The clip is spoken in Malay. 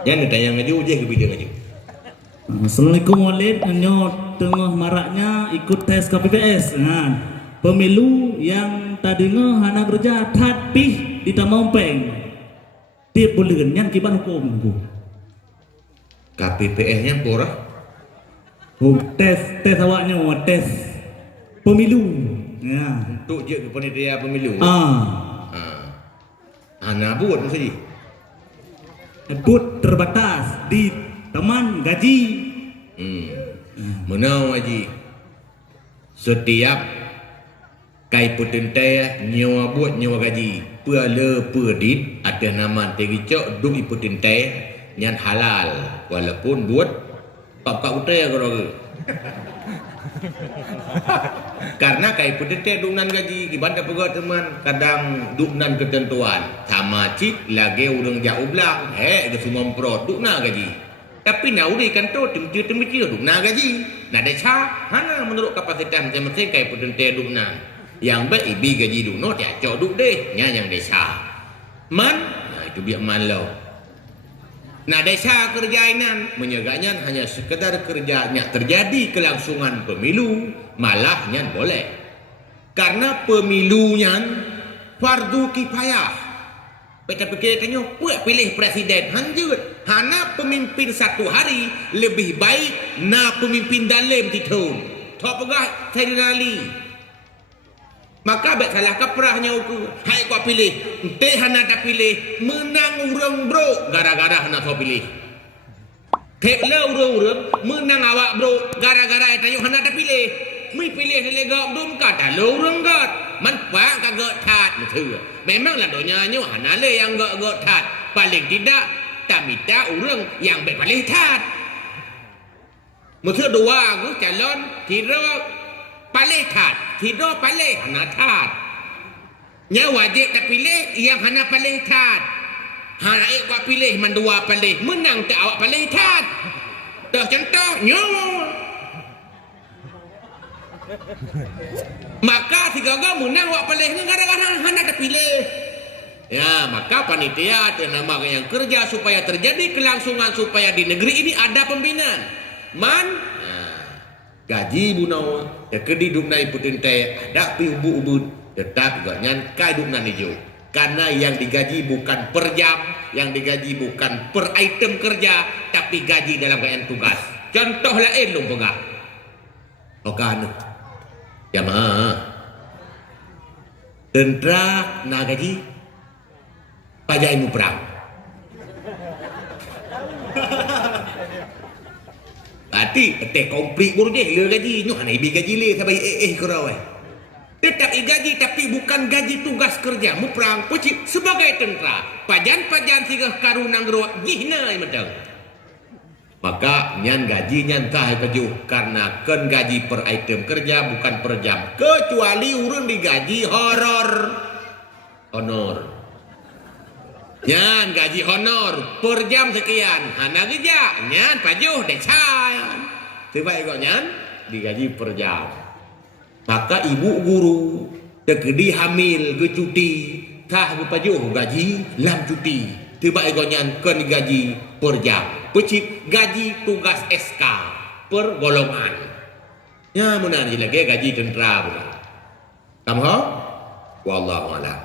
Jangan tayang ngaju je ke bidang ngaju. Assalamualaikum Walid, hanya tengah maraknya ikut tes KPPS. Nah, pemilu yang tadinya hana kerja tapi di Tamompeng. Tiap bulan yang kiban hukum. KPPS-nya borah. Tes awaknya tes pemilu. Ya. Untuk je ke panitia pemilu. Ana buat mesti. But terbatas di teman gaji. Menau haji. Setiap kai putentai nyawa buat nyawa gaji. Pala pedit ada nama tericok duk iputentai nyan halal walaupun buat top ka utai kalau karena kai putentai duk nan gaji ibadah pegawai teman kadang duk nan ketentuan sama cik lagi urang jauh belang ke semua produk na gaji tapi na udah kantor tempat duk na gaji na ada ca hana menurut kapasitas masing-masing kai putentai duk nan yang baik ibi gaji duk no dia cok duk deh yang desa man nah itu biar man lo nah desa kerjainan menyegaknya hanya sekedar kerjanya terjadi kelangsungan pemilu malahnya boleh karena pemilunya fardu kifayah pikir kanyo puak pilih presiden hanjut hana pemimpin satu hari lebih baik na pemimpin dalam titun tak pegah tergali maka bet salah kaprahnya uku hai kau pilih teh hana tak pilih menang urang bro gara-gara hana kau pilih teh le urang menang awak bro gara-gara eta yo hana tak pilih mi pilih le gak dum kata le urang gat man pak kagak tat betul memanglah donya nyo hana le yang gak tat paling tidak tamita urang yang bet paling tat maksud dua aku calon tidak paling tat tidak paling hana tat nya wajib tak pilih yang hana paling tat hana kau pilih mendua paling menang tak awak paling tat dah contohnya maka tiga-tiga menang awak paling ni gara-gara hana tak pilih ya maka panitia nama yang kerja supaya terjadi kelangsungan supaya di negeri ini ada pembinaan man gaji bunau ya kedi duk nai putentai ada pi ubu-ubu tetap juga nyan kai duk nan hijau karena yang digaji bukan per jam yang digaji bukan per item kerja tapi gaji dalam keadaan tugas contoh lain lu pegah okan jamaah tentara na gaji pajak ilmu perang Ati, teh komplit pun deh, le gaji, nyu hana ibi gaji le, sampai kerau tetap gaji tapi bukan gaji tugas kerja, mu perang, pucik sebagai tentera, pajan sigah karunang geruak, gihna macam. Maka nyan gaji nyan tah paju karena kan gaji per item kerja bukan per jam, kecuali urang digaji honor. Nyan gaji honor per jam sekian hana kerja nyan pajuh desain tiba kok nyan digaji per jam maka ibu guru tegedi hamil ke cuti tah pajuh gaji lam cuti tiba kok nyan kan gaji per jam pecik gaji tugas SK per golongan ya munan lagi gaji tentera bukan kamu wallahu a'lam.